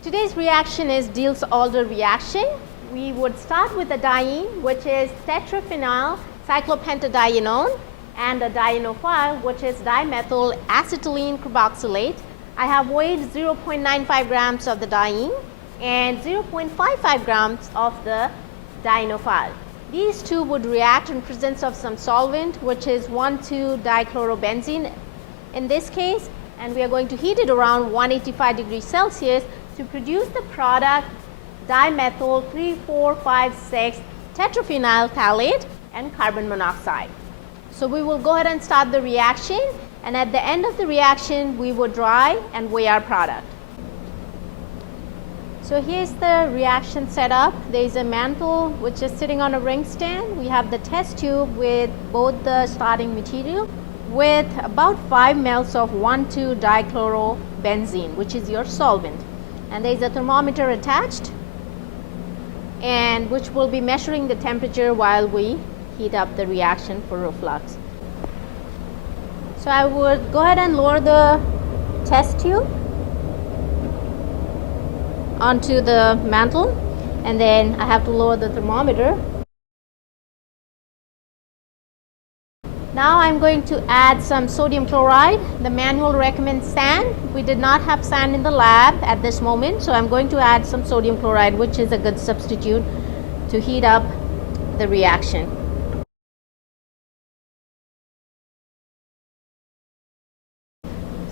Today's reaction is Diels Alder reaction. We would start with a diene, which is tetraphenyl cyclopentadienone, and a dienophile, which is dimethyl acetylene carboxylate. I have weighed 0.95 grams of the diene and 0.55 grams of the dienophile. These two would react in presence of some solvent, which is 1,2-dichlorobenzene in this case, and we are going to heat it around 185 degrees Celsius to produce the product dimethyl 3,4,5,6 tetraphenyl phthalate and carbon monoxide. So we will go ahead and start the reaction, and at the end of the reaction we would dry and weigh our product. So here's the reaction setup. There is a mantle which is sitting on a ring stand. We have the test tube with both the starting material with about 5 mL of 1,2-dichlorobenzene, which is your solvent. And there is a thermometer attached, and which will be measuring the temperature while we heat up the reaction for reflux. So I would go ahead and lower the test tube onto the mantle, and then I have to lower the thermometer. Now I'm going to add some sodium chloride. The manual recommends sand. We did not have sand in the lab at this moment, so I'm going to add some sodium chloride, which is a good substitute to heat up the reaction.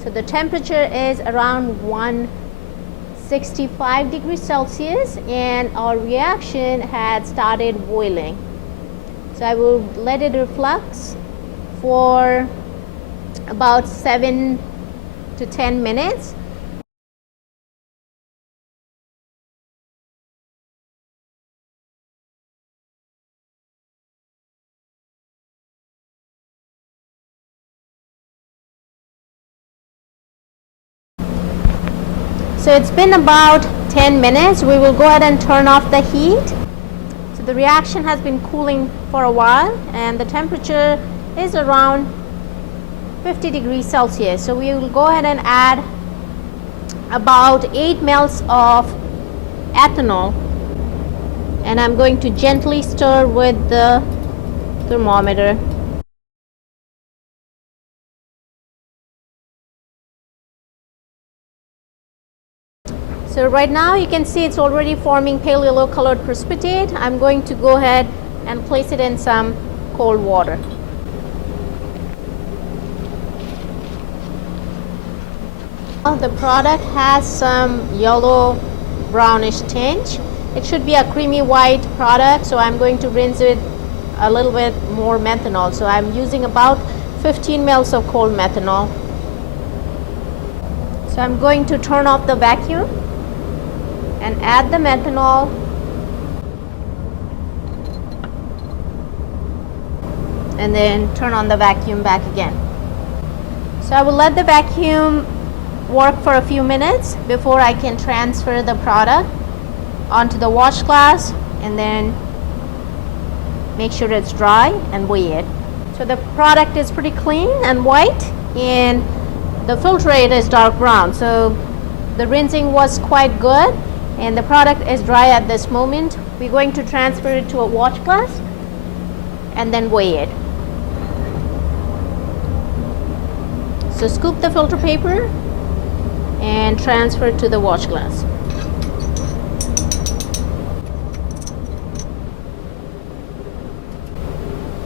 So the temperature is around 165 degrees Celsius, and our reaction had started boiling. So I will let it reflux for about 7 to 10 minutes. So it's been about 10 minutes. We will go ahead and turn off the heat. So the reaction has been cooling for a while, and the temperature is around 50 degrees Celsius. So we will go ahead and add about 8 mL of ethanol, and I'm going to gently stir with the thermometer. So right now you can see it's already forming pale yellow colored precipitate. I'm going to go ahead and place it in some cold water. The product has some yellow brownish tinge. It should be a creamy white product, so I'm going to rinse it a little bit more methanol. So I'm using about 15 mL of cold methanol. So I'm going to turn off the vacuum and add the methanol, and then turn on the vacuum back again. So I will let the vacuum work for a few minutes before I can transfer the product onto the watch glass, and then make sure it's dry and weigh it. So the product is pretty clean and white, and the filter rate is dark brown. So the rinsing was quite good, and the product is dry at this moment. We're going to transfer it to a watch glass and then weigh it. So scoop the filter paper and transfer it to the watch glass.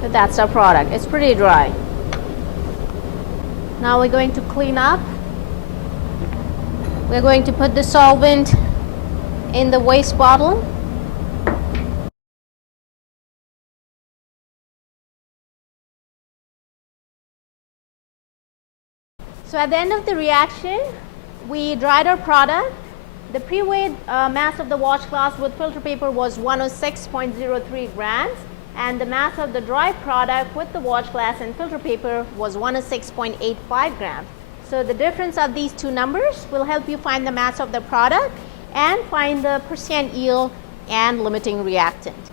So that's our product. It's pretty dry. Now we're going to clean up. We're going to put the solvent in the waste bottle. So at the end of the reaction, we dried our product. The pre-weighed mass of the watch glass with filter paper was 106.03 grams, and the mass of the dry product with the watch glass and filter paper was 106.85 grams. So the difference of these two numbers will help you find the mass of the product and find the percent yield and limiting reactant.